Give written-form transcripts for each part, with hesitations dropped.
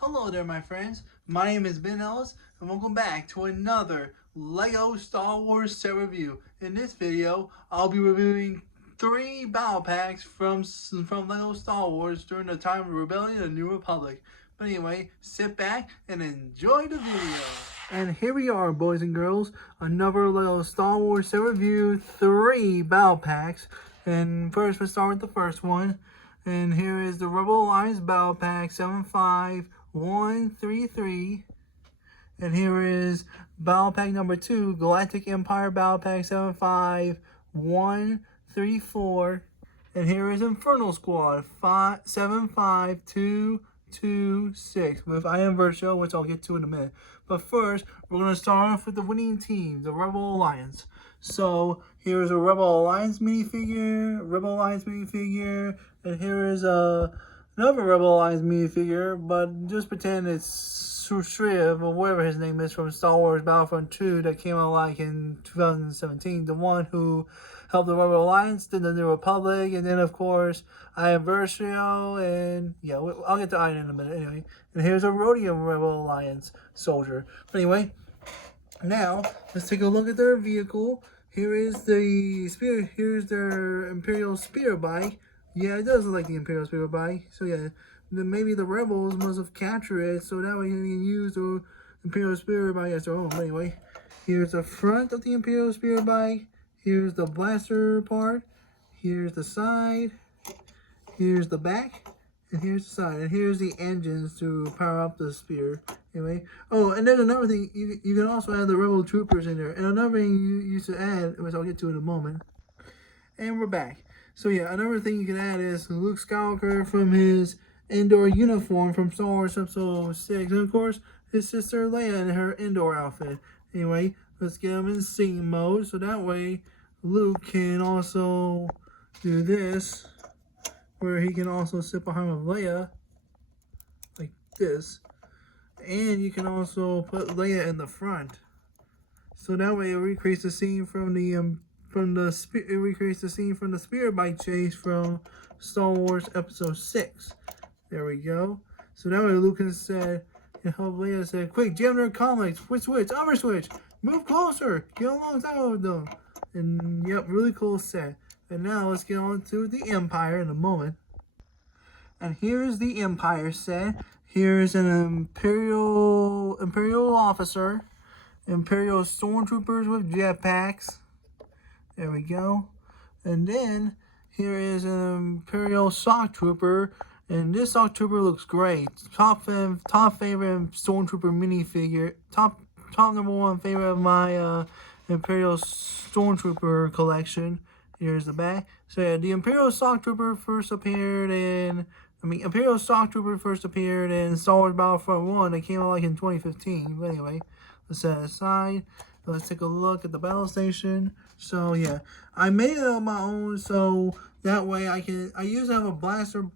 Hello there, my friends. My name is Ben Ellis, and welcome back to another LEGO Star Wars set review. In this video, I'll be reviewing 3 battle packs from LEGO Star Wars during the time of Rebellion and New Republic. But anyway, sit back and enjoy the video. And here we are, boys and girls, another LEGO Star Wars set review, 3 battle packs. And first, let's start with the first one. And here is the Rebel Alliance Battle Pack 75133. And here is Battle Pack number 2, Galactic Empire Battle Pack 75134. And here is Inferno Squad 75226 with Iron Virtual, which I'll get to in a minute. But first, we're going to start off with the winning team, the Rebel Alliance. So here's a Rebel Alliance minifigure, and here is another Rebel Alliance minifigure, but just pretend it's Shriv, or whatever his name is, from Star Wars Battlefront 2 that came out like in 2017, the one who helped the Rebel Alliance, then the New Republic, and then of course Iron Versio, and yeah, I'll get to Iron in a minute anyway. And here's a Rhodium Rebel Alliance soldier. But anyway, now, let's take a look at their vehicle. Here is the spear. Here's their Imperial Spear Bike. Yeah, it does look like the Imperial Spear Bike. So yeah, then maybe the rebels must have captured it, so that way you can use the Imperial Spear Bike as their own. But anyway, here's the front of the Imperial Spear Bike. Here's the blaster part. Here's the side. Here's the back. And here's the side. And here's the engines to power up the spear. Anyway. Oh, and then another thing. You can also add the Rebel Troopers in there. And another thing you used to add, which I'll get to in a moment. And we're back. So yeah, another thing you can add is Luke Skywalker from his Endor uniform from Star Wars Episode 6. And of course, his sister Leia in her Endor outfit. Anyway, let's get him in scene mode. So that way, Luke can also do this, where he can also sit behind with Leia, like this. And you can also put Leia in the front. So that way it recreates the scene from the spear bike chase from Star Wars Episode 6. There we go. So that way Luke said, and help Leia said, quick, jam their comics, switch, armor switch, move closer, get alongside with them. And yep, really cool set. And now let's get on to the Empire in a moment. And here's the Empire set. Here's an Imperial officer, Imperial stormtroopers with jetpacks. There we go. And then here is an Imperial shock trooper, and this shock trooper looks great. Top favorite stormtrooper minifigure. Top number 1 favorite of my Imperial stormtrooper collection. Here's the back. So yeah, the Imperial Shock Trooper first appeared in Star Wars Battlefront 1. It came out like in 2015. But anyway, let's set it aside. Let's take a look at the battle station. So yeah, I made it on my own, so that way I used to have a blaster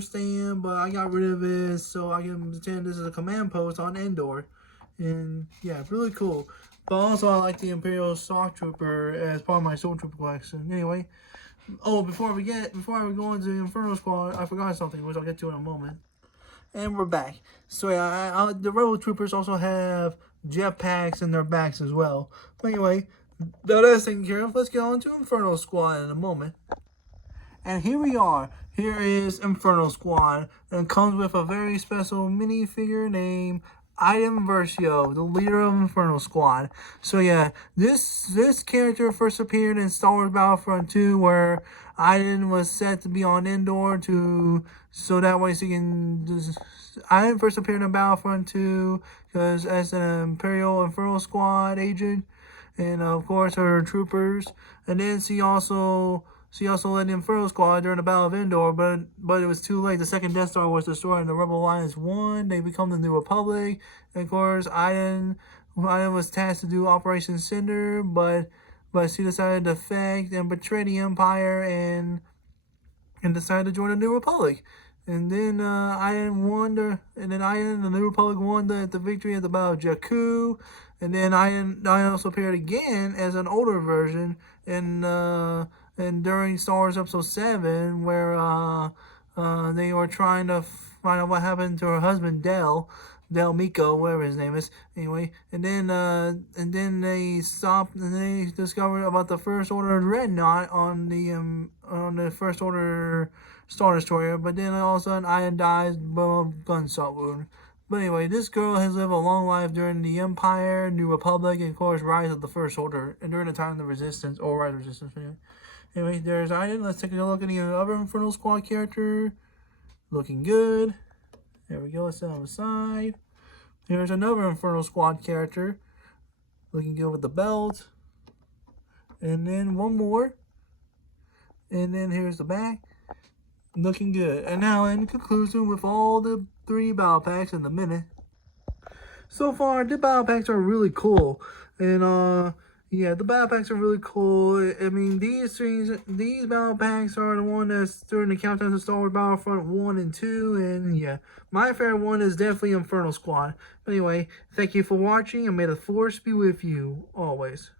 stand, but I got rid of it so I can pretend this is a command post on Endor. And yeah, really cool. But also I like the Imperial Shock Trooper as part of my Stormtrooper collection. Anyway, oh, before I go into the Inferno Squad, I forgot something, which I'll get to in a moment. And we're back. So yeah, the Rebel Troopers also have jetpacks in their backs as well. But anyway, that's taken care of. Let's get on to Inferno Squad in a moment. And here we are. Here is Inferno Squad. And it comes with a very special minifigure named Iron Versio, the leader of Inferno Squad. So yeah, this character first appeared in Star Wars Battlefront 2, where Iden was set to be on Endor so that way she can Iden first appeared in Battlefront 2 because as an Imperial Inferno Squad agent, and of course her troopers, and then she also led the Inferno Squad during the Battle of Endor, but it was too late. The second Death Star was destroyed and the Rebel Alliance won. They become the New Republic. And of course, Iden was tasked to do Operation Cinder, but she decided to defect and betray the Empire and decided to join the New Republic. And then Iden and the New Republic won the victory at the Battle of Jakku. And then Iden also appeared again as an older version and during Star Wars Episode 7, where they were trying to find out what happened to her husband Del Miko, whatever his name is. Anyway, and then they stopped and they discovered about the First Order Dreadnought on the First Order Star Destroyer. But then all of a sudden, Aya dies from a gunshot wound. But anyway, this girl has lived a long life during the Empire, New Republic, and of course, Rise of the First Order, and during the time of the Resistance, or Rise of Resistance. Anyway, there's Iden. Let's take a look at the other Inferno Squad character. Looking good. There we go. Let's set on the side. Here's another Inferno Squad character. Looking good with the belt. And then one more. And then here's the back. Looking good. And now in conclusion with all the 3 battle packs in the minute. So far, the battle packs are really cool. And yeah, the battle packs are really cool. I mean, these battle packs are the one that's during the countdown to Star Wars Battlefront 1 and 2. And yeah, my favorite one is definitely Inferno Squad. But anyway, thank you for watching, and may the Force be with you always.